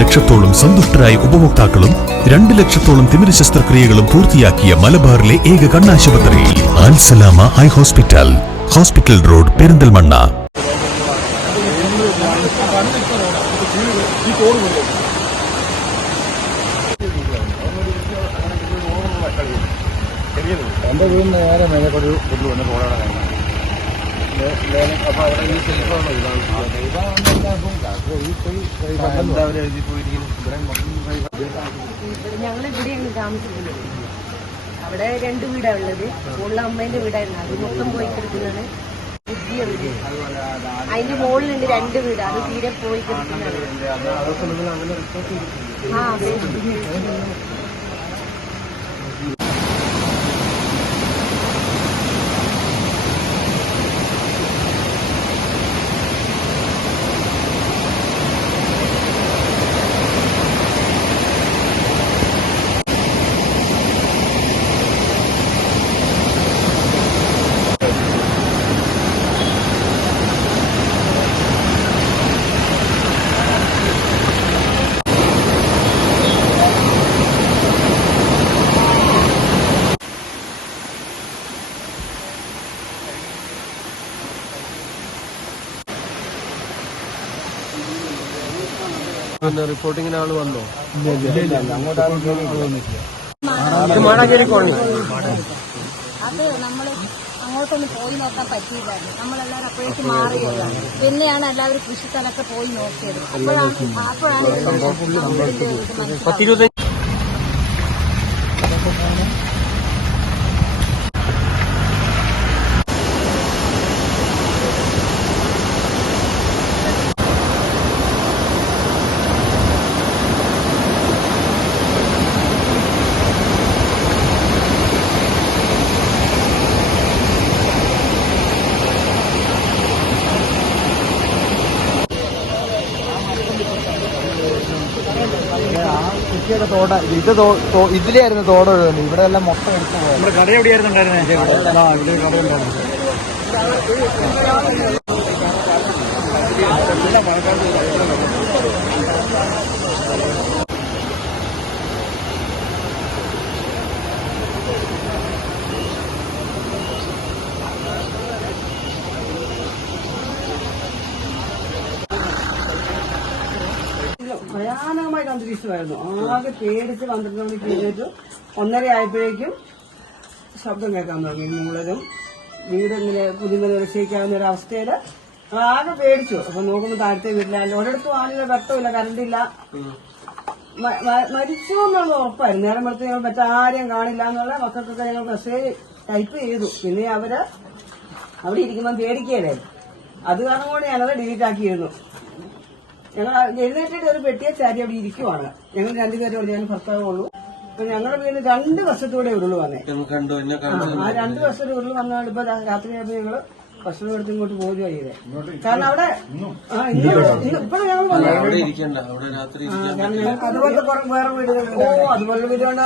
ലക്ഷത്തോളം സന്തുഷ്ടരായ ഉപഭോക്താക്കളും 2 ലക്ഷത്തോളം തിമിര ശസ്ത്രക്രിയകളും പൂർത്തിയാക്കിയ മലബാറിലെ ഏക കണ്ണാശുപത്രി Al Salama high hospital, hospital road, Perinthalmanna. എന്റെ വീടിന് നേരെ മേലേക്കൊരു പുല്ല് വന്ന് റോഡാണ് കഴിഞ്ഞത്. അപ്പൊ അവിടെ ഈ സെൽഫാണോ ഞങ്ങളിവിടെയാണ് താമസിക്കുന്നത്. അവിടെ 2 വീടാണ് ഉള്ളത്. മുകളിൽ അമ്മേന്റെ വീടായിരുന്നു, അത് മൊത്തം പോയി കിടക്കുന്നതാണ്. പുതിയ വീട് അതിന്റെ മുകളിലുണ്ട് 2 വീട്, അത് തീരെ പോയി കിടക്കുന്നതാണ്. പിന്നെ റിപ്പോർട്ടിങ്ങിന് ആള് വന്നോ? അത് നമ്മള് അങ്ങോട്ടൊന്നും പോയി നോക്കാൻ പറ്റിയില്ലായിരുന്നു. നമ്മളെല്ലാവരും അപ്പോഴേക്കും മാറിയതാണ്. പിന്നെയാണ് എല്ലാവരും കൃഷിസ്ഥലൊക്കെ പോയി നോക്കിയത്. അപ്പോഴാണ് തോട്ട ഇതിലായിരുന്നു തോട് ഒഴുകുന്നത്. ഇവിടെ എല്ലാം മൊത്തം എടുത്തു പോയത്. നമ്മുടെ കട എവിടെയായിരുന്നു ഉണ്ടായിരുന്നത്? ഇവിടെ കട ഉണ്ടായിരുന്നു. ഭയാനകമായിട്ട് അന്തരീക്ഷമായിരുന്നു. ആകെ പേടിച്ച് 12 മണിക്ക് എഴുന്നേറ്റ് 1:30 ആയപ്പോഴേക്കും ശബ്ദം കേൾക്കാൻ തുടങ്ങി. മൂളലും വീട് ഇങ്ങനെ പുതിയ രക്ഷിക്കാവുന്ന ഒരു അവസ്ഥയിൽ ആകെ പേടിച്ചു. അപ്പൊ നോക്കുമ്പോൾ താഴത്തെ വീട്ടിലായാലും ഒരിടത്തും ആളില്ല, വെട്ടമില്ല, കറണ്ടില്ല. മരിച്ചു എന്നുള്ള ഉറപ്പായിരുന്നു. നേരം വെളുത്ത് ഞങ്ങൾ മറ്റാരെയും കാണില്ല എന്നുള്ള മക്കൾക്കൊക്കെ ഞങ്ങൾ മെസ്സേജ് ടൈപ്പ് ചെയ്തു. പിന്നെ അവര് അവിടെ ഇരിക്കുമ്പോൾ പേടിക്കല്ലേ, അത് കാരണം കൊണ്ട് ഞാനത് ഡിലീറ്റ് ആക്കിയിരുന്നു. ഞങ്ങൾ എഴുന്നേറ്റിട്ട് ഒരു പെട്ടിയെ ചാരി അവിടെ ഇരിക്കുവാണ്. ഞങ്ങൾ 2 പേരും അവിടെ, ഞാൻ ഭർത്താവുള്ളൂ. അപ്പൊ ഞങ്ങളുടെ വീടിന് 2 വർഷത്തൂടെ ഉരുള് വന്നേ. ആ 2 വർഷത്തെ ഉരുള് വന്നാണ് ഇപ്പൊ രാത്രിയായപ്പോ ഞങ്ങള് ഭക്ഷണം എടുത്ത് ഇങ്ങോട്ട് പോവുക ചെയ്തേ. കാരണം അവിടെ ഇപ്പോഴും ഞങ്ങൾ കാരണം ഞങ്ങൾക്ക് അതുപോലത്തെ വേറെ വീടുകൾ അതുപോലെ വീടുകൊണ്ട്